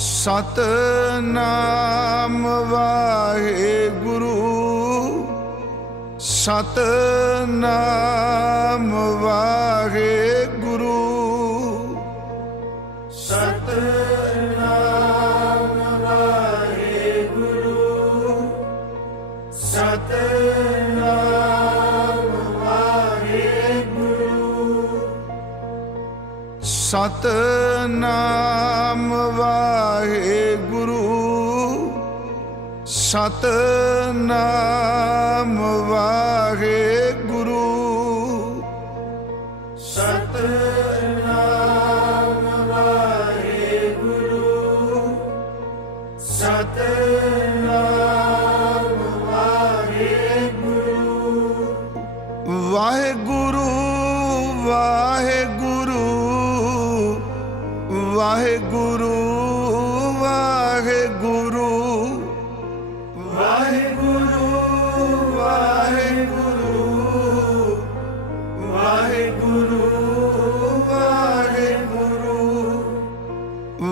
ਸਤਨਾਮ ਨਾਮ ਵਾਹਿਗੁਰੂ ਸਤਨਾਮ ਨਾਮ ਵਾਹਿਗੁਰੂ ਸਤਨਾਮ ਨਾਮ ਵਾਹਿਗੁਰੂ ਸਤਨਾਮ ਨਾਮ ਵਾਹਿਗੁਰੂ ਸਤਨਾਮ ਨਾਮ ਵਾਹਿਗੁਰੂ ਸਤਨਾਮ ਨਾਮ ਵਾਹਿਗੁਰੂ ਸਤ ਨਾਮ ਵਾਹੇ ਗੁਰੂ ਸਤਨਾਮ ਨਾਮ ਵਾਹੇ ਗੁਰੂ ਸਤ ਨਾਮ ਵਾਹੇ ਗੁਰੂ ਵਾਹਿਗੁਰੂ ਵਾਹਿਗੁਰੂ ਵਾਹਿਗੁਰੂ ਵਾਹਿਗੁਰੂ